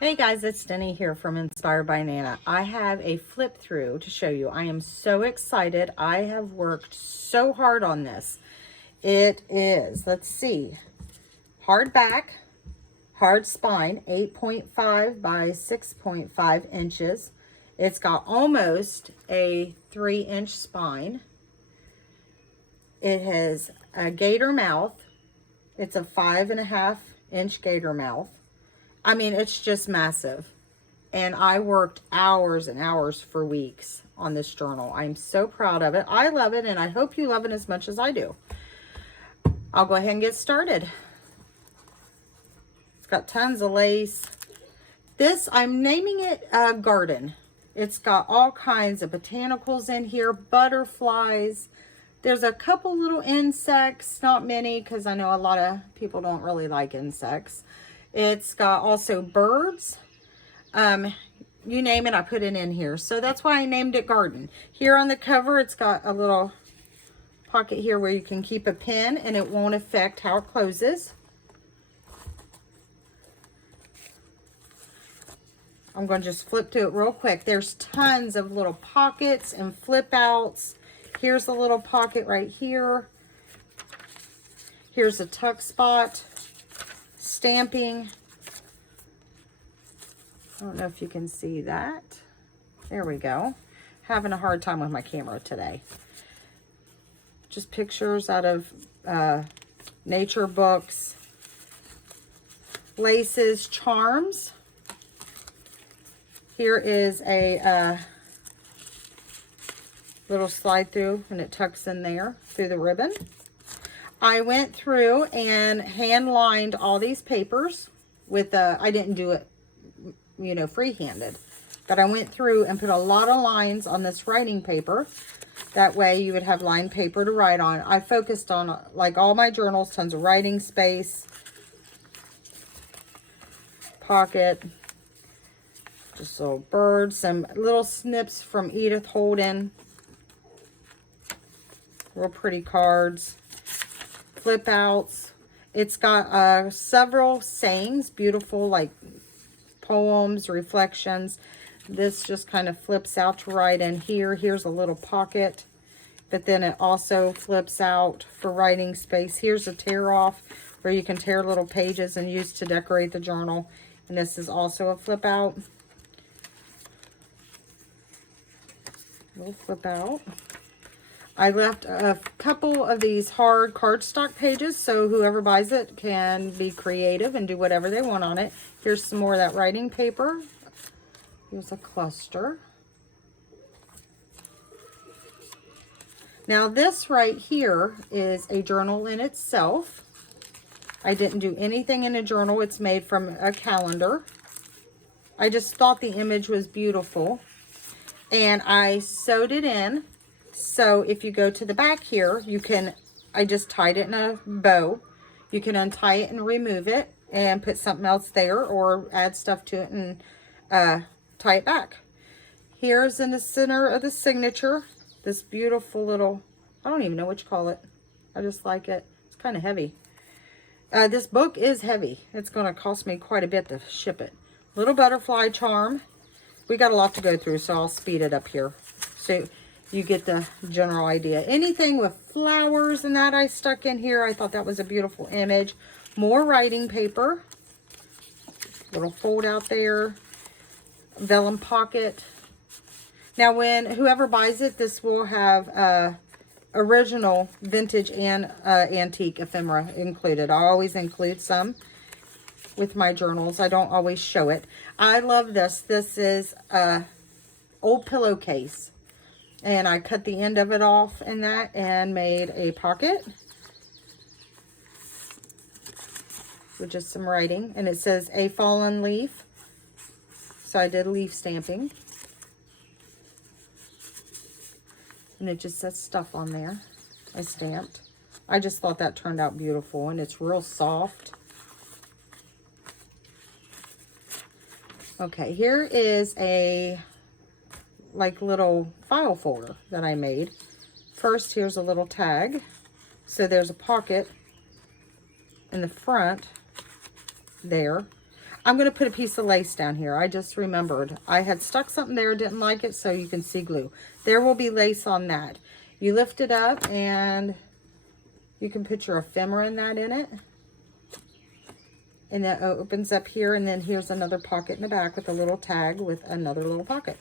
Hey guys, it's Denny here from Inspired by Nana. I have a flip through to show you. I am so excited. I have worked so hard on this. It is, let's see, hard back, hard spine, 8.5 by 6.5 inches. It's got almost a 3-inch spine. It has a gator mouth. It's a 5.5-inch gator mouth. I mean, it's just massive. And I worked hours and hours for weeks on this journal. I'm so proud of it. I love it, and I hope you love it as much as I do. I'll go ahead and get started. It's got tons of lace. This, I'm naming it Garden. It's got all kinds of botanicals in here, butterflies. There's a couple little insects, not many, because I know a lot of people don't really like insects. It's got also birds. You name it, I put it in here. So that's why I named it Garden. Here on the cover, it's got a little pocket here where you can keep a pen and it won't affect how it closes. I'm going to just flip to it real quick. There's tons of little pockets and flip outs. Here's a little pocket right here. Here's a tuck spot. Stamping. I don't know if you can see that. There we go. Having a hard time with my camera today. Just pictures out of nature books. Laces, charms. Here is a little slide through and it tucks in there through the ribbon. I went through and hand lined all these papers with I didn't do it, you know, free-handed, but I went through and put a lot of lines on this writing paper. That way you would have lined paper to write on. I focused on, like all my journals, tons of writing space, pocket, just little birds, some little snips from Edith Holden, real pretty cards. Flip outs. It's got several sayings, beautiful like poems, reflections. This just kind of flips out to write in here. Here's a little pocket, but then it also flips out for writing space. Here's a tear off where you can tear little pages and use to decorate the journal. And this is also a flip out. Little flip out. I left a couple of these hard cardstock pages so whoever buys it can be creative and do whatever they want on it. Here's some more of that writing paper. Here's a cluster. Now this right here is a journal in itself. I didn't do anything in a journal. It's made from a calendar. I just thought the image was beautiful. And I sewed it in. So if you go to the back here, you can, I just tied it in a bow. You can untie it and remove it and put something else there or add stuff to it and tie it back. Here's in the center of the signature, this beautiful little, I don't even know what you call it. I just like it. It's kind of heavy. This book is heavy. It's going to cost me quite a bit to ship it. Little butterfly charm. We got a lot to go through, so I'll speed it up here. So you get the general idea. Anything with flowers and that I stuck in here. I thought that was a beautiful image. More writing paper. Little fold out there. Vellum pocket. Now when whoever buys it, this will have original vintage and antique ephemera included. I always include some with my journals. I don't always show it. I love this. This is a old pillowcase. And I cut the end of it off in that and made a pocket with just some writing. And it says a fallen leaf. So I did leaf stamping. And it just says stuff on there. I stamped. I just thought that turned out beautiful. And it's real soft. Okay, here is a like little file folder that I made. First, here's a little tag. So there's a pocket in the front there. I'm going to put a piece of lace down here. I just remembered. I had stuck something there, didn't like it, so you can see glue. There will be lace on that. You lift it up and you can put your ephemera in it. And that opens up here, and then here's another pocket in the back with a little tag with another little pocket.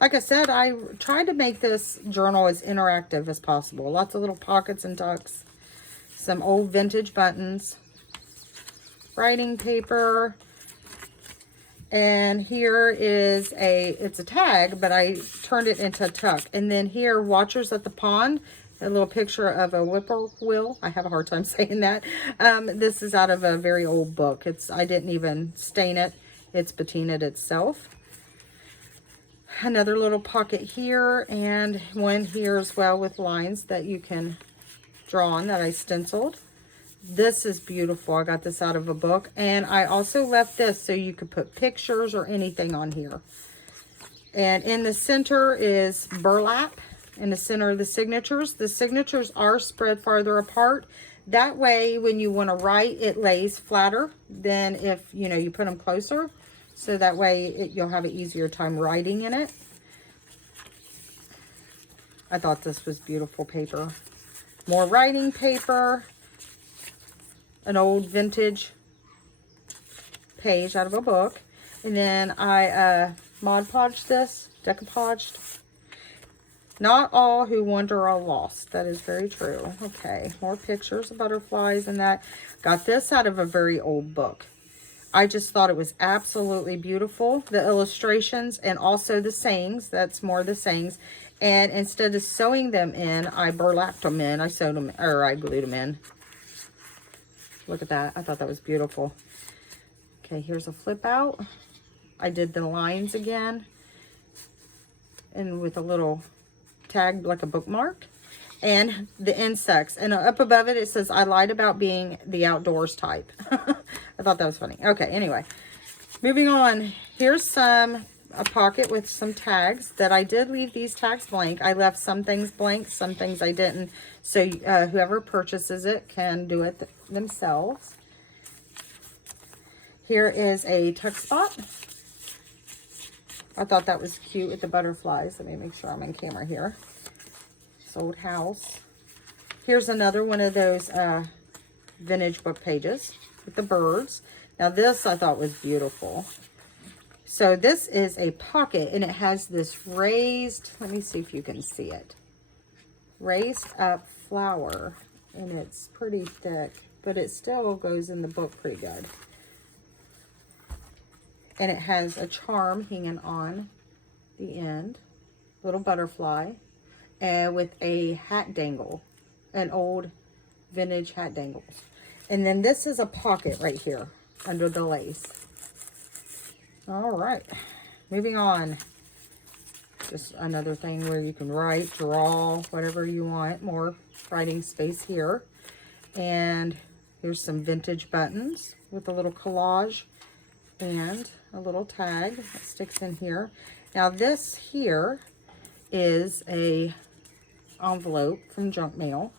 Like I said, I tried to make this journal as interactive as possible. Lots of little pockets and tucks. Some old vintage buttons. Writing paper. And here is it's a tag, but I turned it into a tuck. And then here, Watchers at the Pond. A little picture of a whippoorwill. I have a hard time saying that. This is out of a very old book. I didn't even stain it. It's patinaed itself. Another little pocket here, and one here as well with lines that you can draw on that I stenciled. This is beautiful. I got this out of a book. And I also left this so you could put pictures or anything on here. And in the center is burlap. In the center of the signatures are spread farther apart. That way, when you want to write, it lays flatter than if, you put them closer. So that way, you'll have an easier time writing in it. I thought this was beautiful paper. More writing paper. An old vintage page out of a book. And then I Mod Podged this, decoupaged. Not all who wander are lost. That is very true. Okay, more pictures of butterflies and that. Got this out of a very old book. I just thought it was absolutely beautiful. The illustrations and also the sayings. That's more the sayings. And instead of sewing them in, I burlapped them in. I sewed them, or I glued them in. Look at that. I thought that was beautiful. Okay, here's a flip out. I did the lines again. And with a little tag like a bookmark. And the insects. And up above it, it says, I lied about being the outdoors type. I thought that was funny. Okay, anyway. Moving on. Here's a pocket with some tags that I did leave these tags blank. I left some things blank, some things I didn't. So whoever purchases it can do it themselves. Here is a tuck spot. I thought that was cute with the butterflies. Let me make sure I'm in camera here. This old house. Here's another one of those vintage book pages with the birds. Now this I thought was beautiful. So this is a pocket, and it has this raised, let me see if you can see it, raised up flower, and it's pretty thick, but it still goes in the book pretty good. And it has a charm hanging on the end, little butterfly, and with a hat dangle, an old vintage hat dangles. And then this is a pocket right here under the lace. All right, moving on. Just another thing where you can write, draw, whatever you want. More writing space here. And here's some vintage buttons with a little collage and a little tag that sticks in here. Now this here is a envelope from junk mail,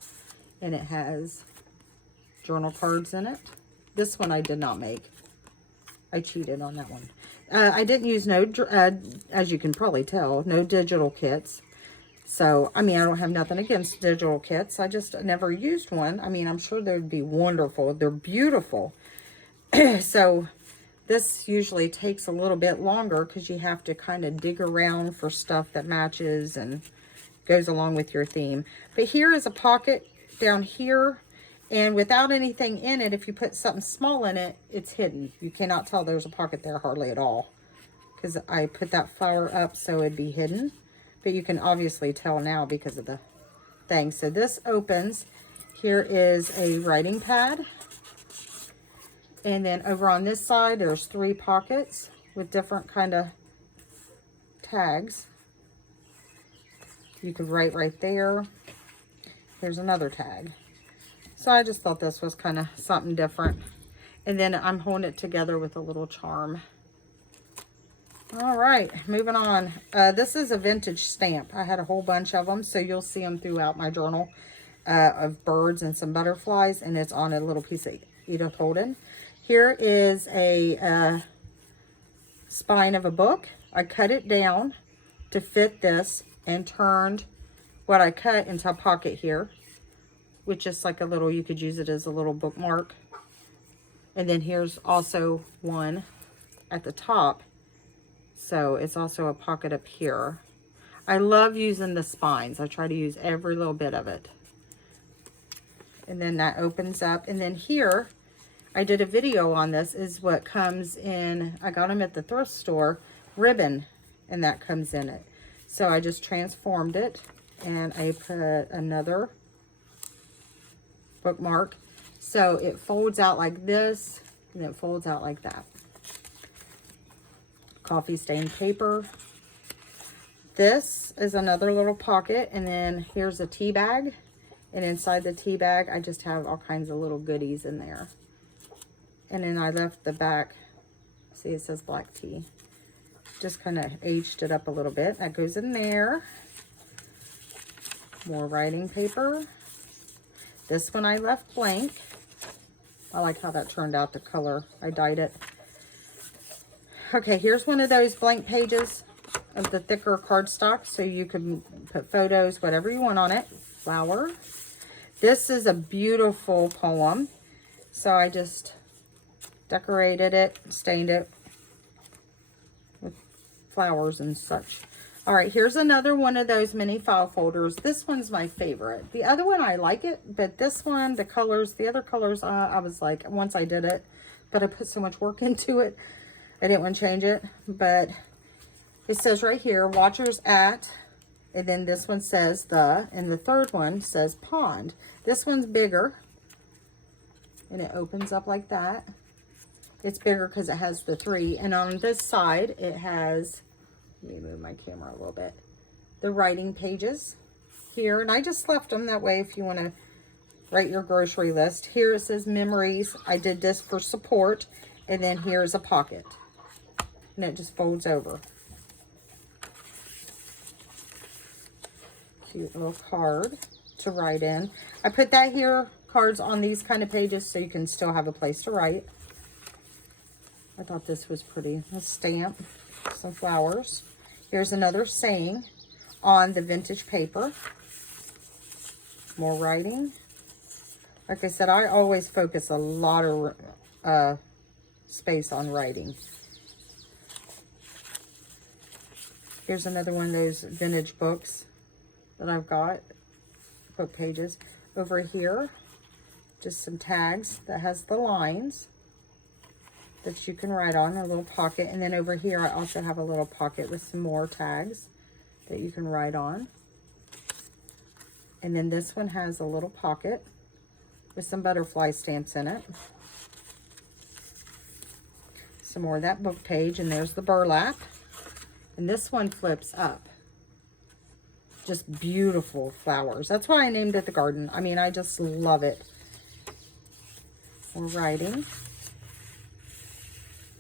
and it has journal cards in it. This one I did not make. I cheated on that one. I didn't use as you can probably tell, no digital kits. So, I mean, I don't have nothing against digital kits. I just never used one. I mean, I'm sure they'd be wonderful. They're beautiful. So, this usually takes a little bit longer because you have to kind of dig around for stuff that matches and goes along with your theme. But here is a pocket down here. And without anything in it, if you put something small in it, it's hidden. You cannot tell there's a pocket there hardly at all. Because I put that flower up so it'd be hidden. But you can obviously tell now because of the thing. So this opens. Here is a writing pad. And then over on this side, there's 3 pockets with different kind of tags. You could write right there. Here's another tag. So I just thought this was kind of something different. And then I'm holding it together with a little charm. All right, moving on. This is a vintage stamp. I had a whole bunch of them, so you'll see them throughout my journal of birds and some butterflies. And it's on a little piece of Edith Holden. Here is a spine of a book. I cut it down to fit this and turned what I cut into a pocket here, which is like a little, you could use it as a little bookmark. And then here's also one at the top. So it's also a pocket up here. I love using the spines. I try to use every little bit of it. And then that opens up. And then here, I did a video on this, is what comes in, I got them at the thrift store, ribbon, and that comes in it. So I just transformed it, and I put another bookmark. So it folds out like this, and it folds out like that. Coffee stained paper. This is another little pocket, and then here's a tea bag. And inside the tea bag, I just have all kinds of little goodies in there. And then I left the back, see it says black tea. Just kind of aged it up a little bit. That goes in there. More writing paper. This one I left blank. I like how that turned out, the color. I dyed it. Okay, here's one of those blank pages of the thicker cardstock, so you can put photos, whatever you want on it. Flower. This is a beautiful poem. So I just decorated it, stained it with flowers and such. All right, here's another one of those mini file folders. This one's my favorite. The other one, I like it, but this one, the colors, the other colors, I was like, once I did it, but I put so much work into it, I didn't want to change it. But it says right here, watchers at, and then this one says the, and the third one says pond. This one's bigger, and it opens up like that. It's bigger because it has the 3. And on this side, it has, let me move my camera a little bit, the writing pages here. And I just left them that way if you want to write your grocery list. Here it says memories. I did this for support. And then here's a pocket. And it just folds over. Cute little card to write in. I put that here, cards on these kind of pages, so you can still have a place to write. I thought this was pretty. A stamp, some flowers. Here's another saying on the vintage paper. More writing. Like I said, I always focus a lot of space on writing. Here's another one of those vintage books that I've got. Book pages. Over here, just some tags that has the lines that you can write on, a little pocket. And then over here, I also have a little pocket with some more tags that you can write on. And then this one has a little pocket with some butterfly stamps in it. Some more of that book page, and there's the burlap. And this one flips up. Just beautiful flowers. That's why I named it the garden. I mean, I just love it. More writing.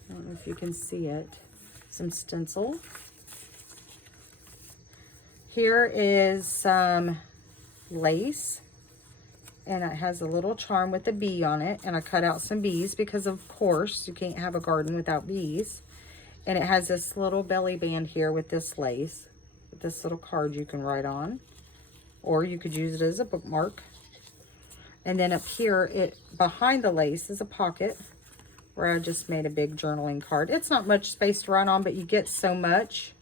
I don't know if you can see it. Some stencil. Here is some lace. And it has a little charm with a bee on it. And I cut out some bees because, of course, you can't have a garden without bees. And it has this little belly band here with this lace. With this little card you can write on. Or you could use it as a bookmark. And then up here, behind the lace is a pocket where I just made a big journaling card. It's not much space to write on, but you get so much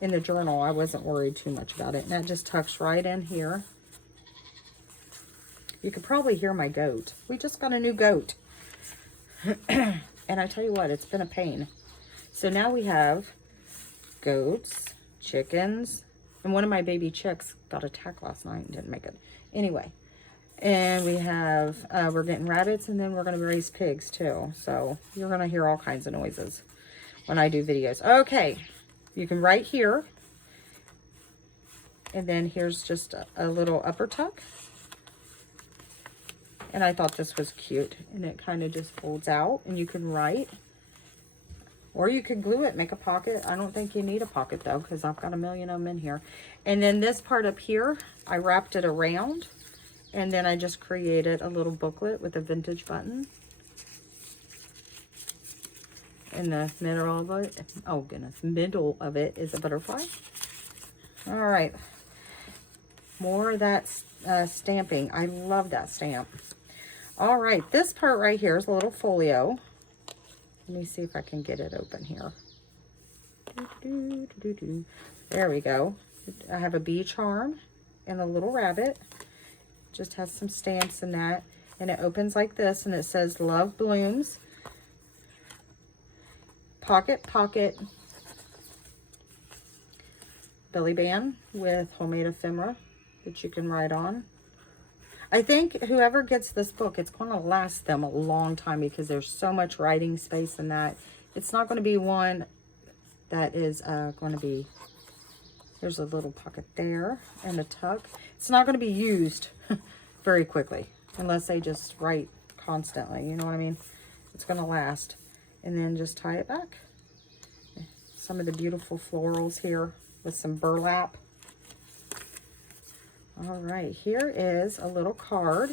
in the journal. I wasn't worried too much about it. And that just tucks right in here. You could probably hear my goat. We just got a new goat. And I tell you what, it's been a pain. So now we have goats, chickens, and one of my baby chicks got attacked last night and didn't make it. Anyway, and we have, we're getting rabbits, and then we're going to raise pigs too. So you're going to hear all kinds of noises when I do videos. Okay, you can write here. And then here's just a little upper tuck. And I thought this was cute. And it kind of just folds out, and you can write. Or you could glue it, make a pocket. I don't think you need a pocket though, because I've got a million of them in here. And then this part up here, I wrapped it around. And then I just created a little booklet with a vintage button. In the middle of it, oh goodness, middle of it is a butterfly. All right, more of that stamping. I love that stamp. All right, this part right here is a little folio. Let me see if I can get it open here. There we go. I have a bee charm and a little rabbit. Just has some stamps in that, and it opens like this, and it says Love Blooms. Pocket, pocket, belly band with homemade ephemera that you can write on. I think whoever gets this book, it's going to last them a long time because there's so much writing space in that. It's not going to be one that is going to be, there's a little pocket there and a tuck. It's not going to be used very quickly unless they just write constantly, you know what I mean? It's going to last. And then just tie it back. Some of the beautiful florals here with some burlap. All right, here is a little card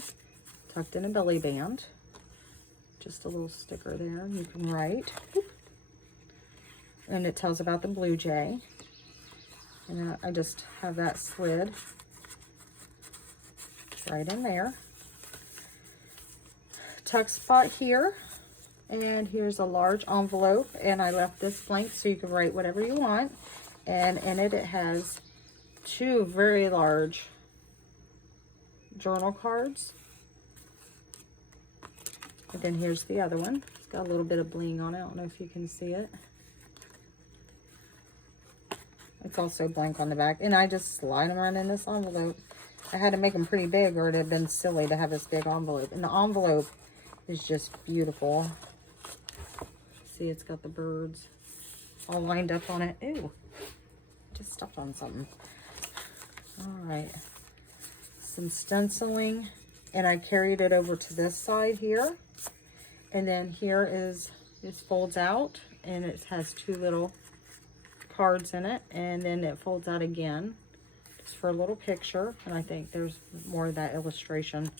tucked in a belly band. Just a little sticker there you can write. And it tells about the blue jay. And I just have that slid right in there. Tuck spot here. And here's a large envelope, and I left this blank so you can write whatever you want. And in it, it has 2 very large journal cards. And then here's the other one. It's got a little bit of bling on it. I don't know if you can see it. It's also blank on the back. And I just slide them right in this envelope. I had to make them pretty big, or it would have been silly to have this big envelope. And the envelope is just beautiful. See, it's got the birds all lined up on it. Ew, just stepped on something. All right, some stenciling, and I carried it over to this side here. And then here is, this folds out, and it has 2 little cards in it, and then it folds out again just for a little picture. And I think there's more of that illustration.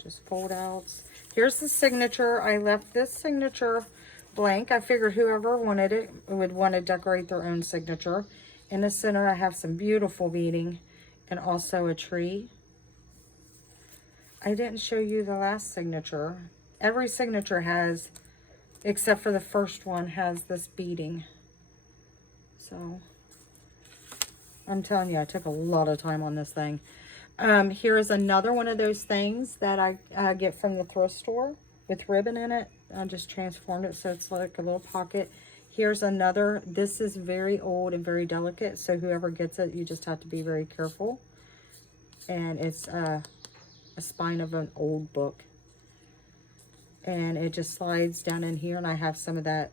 Just fold outs. Here's the signature. I left this signature blank. I figured whoever wanted it would want to decorate their own signature. In the center, I have some beautiful beading and also a tree. I didn't show you the last signature. Every signature has, except for the first one, has this beading. So, I'm telling you, I took a lot of time on this thing. Here is another one of those things that I get from the thrift store with ribbon in it. I just transformed it so it's like a little pocket. Here's another. This is very old and very delicate, so whoever gets it, you just have to be very careful. And it's a spine of an old book. And it just slides down in here, and I have some of that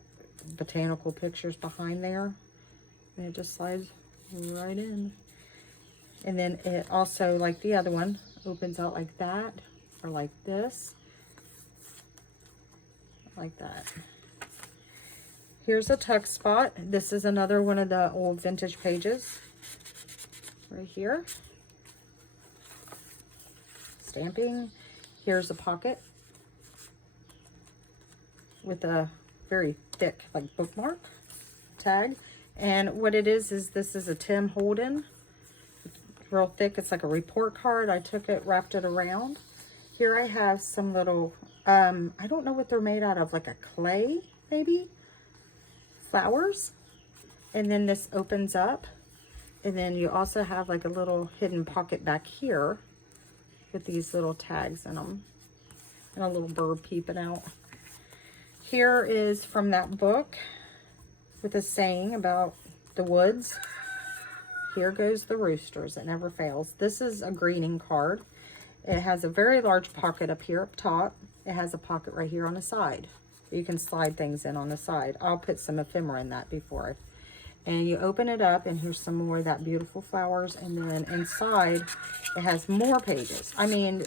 botanical pictures behind there. And it just slides right in. And then it also, like the other one, opens out like that, or like this, like that. Here's a tuck spot. This is another one of the old vintage pages, right here. Stamping. Here's a pocket with a very thick, like, bookmark tag. And what it is this is a Tim Holden. Real thick. It's like a report card. I took it, wrapped it around. Here I have some little, I don't know what they're made out of, like a clay, maybe? Flowers. And then this opens up. And then you also have like a little hidden pocket back here with these little tags in them. And a little bird peeping out. Here is from that book with a saying about the woods. Here goes the roosters. It never fails. This is a greeting card. It has a very large pocket up here up top. It has a pocket right here on the side. You can slide things in on the side. I'll put some ephemera in that before. And you open it up, and here's some more of that beautiful flowers. And then inside, it has more pages. I mean,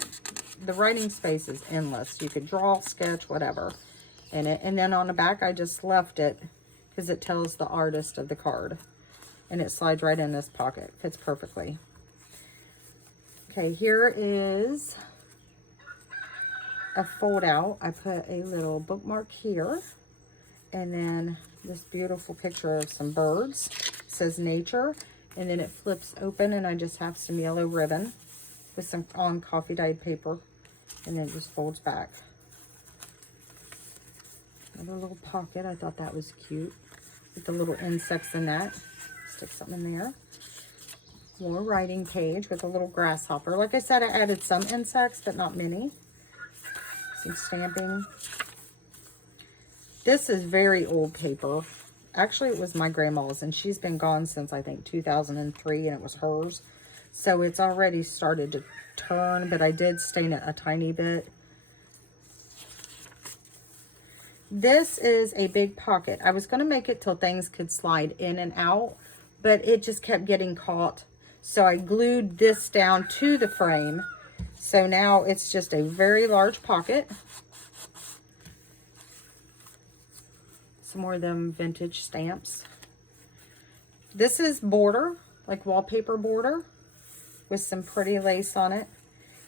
the writing space is endless. You could draw, sketch, whatever in it. And then on the back, I just left it because it tells the artist of the card. And it slides right in this pocket. Fits perfectly. Okay, here is a fold out. I put a little bookmark here, and then this beautiful picture of some birds. It says nature, and then it flips open, and I just have some yellow ribbon with some on coffee dyed paper, and then it just folds back. Another little pocket. I thought that was cute with the little insects in that. Stick something in there. More writing page with a little grasshopper. Like I said, I added some insects, but not many. Some stamping. This is very old paper. Actually, it was my grandma's, and she's been gone since, I think, 2003, and it was hers. So it's already started to turn, but I did stain it a tiny bit. This is a big pocket. I was going to make it till things could slide in and out, but it just kept getting caught. So I glued this down to the frame. So now it's just a very large pocket. Some more of them vintage stamps. This is border, like wallpaper border, with some pretty lace on it.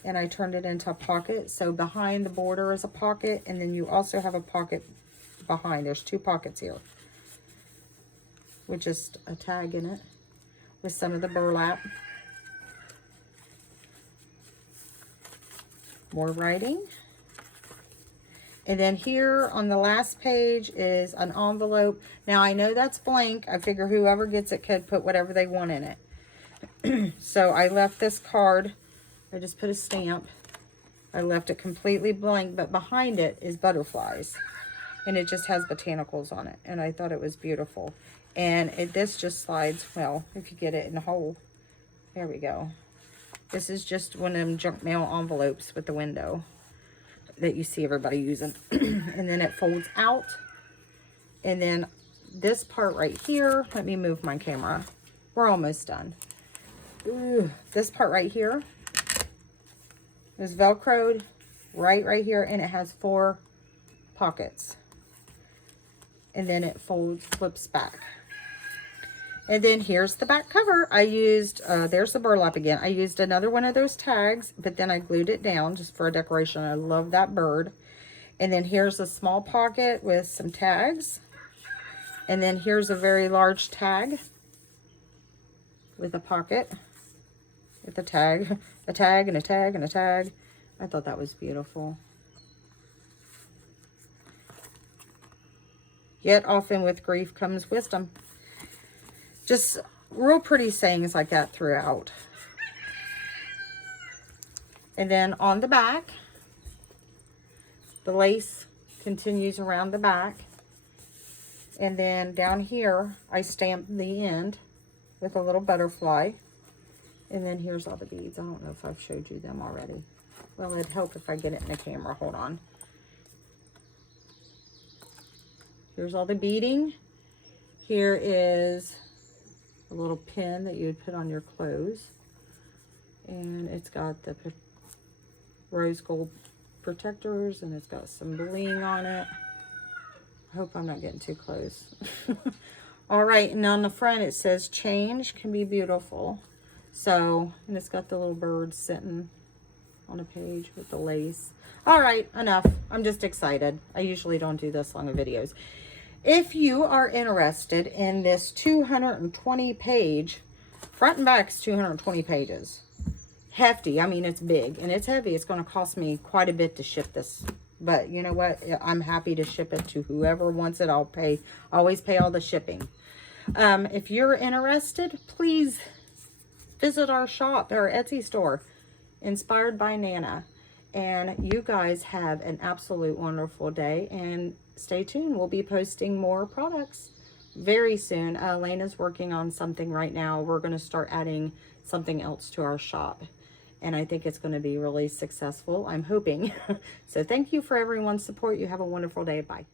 And I turned it into a pocket. So behind the border is a pocket, and then you also have a pocket behind. There's two pockets here with just a tag in it with some of the burlap. More writing. And then here on the last page is an envelope. Now I know that's blank. I figure whoever gets it could put whatever they want in it. So I left this card. I just put a stamp. I left it completely blank, but behind it is butterflies. And it just has botanicals on it. And I thought it was beautiful. And this just slides, well, if you get it in the hole. There we go. This is just one of them junk mail envelopes with the window that you see everybody using. And then it folds out. And then this part right here, let me move my camera. We're almost done. Ooh, this part right here is Velcroed right here, and it has 4 pockets. And then it flips back. And then here's the back cover. I used, there's the burlap again. I used another one of those tags, but then I glued it down just for a decoration. I love that bird. And then here's a small pocket with some tags. And then here's a very large tag with a pocket with a tag and a tag and a tag. I thought that was beautiful. Yet often with grief comes wisdom. Just real pretty sayings like that throughout. And then on the back, the lace continues around the back. And then down here, I stamped the end with a little butterfly. And then here's all the beads. I don't know if I've showed you them already. Well, it'd help if I get it in the camera. Hold on. Here's all the beading. Here is a little pin that you would put on your clothes. And it's got the rose gold protectors, and it's got some bling on it. I hope I'm not getting too close. All right, and on the front it says change can be beautiful. So, and it's got the little bird sitting on a page with the lace. All right, enough. I'm just excited. I usually don't do this long of videos. If you are interested in this 220 page, front and back is 220 pages. Hefty. I mean, it's big and it's heavy. It's going to cost me quite a bit to ship this. But you know what? I'm happy to ship it to whoever wants it. I'll pay, always pay all the shipping. If you're interested, please visit our shop, our Etsy store, Inspired by Nana. And you guys have an absolute wonderful day. And stay tuned. We'll be posting more products very soon. Elena's working on something right now. We're going to start adding something else to our shop. And I think it's going to be really successful. I'm hoping. So thank you for everyone's support. You have a wonderful day. Bye.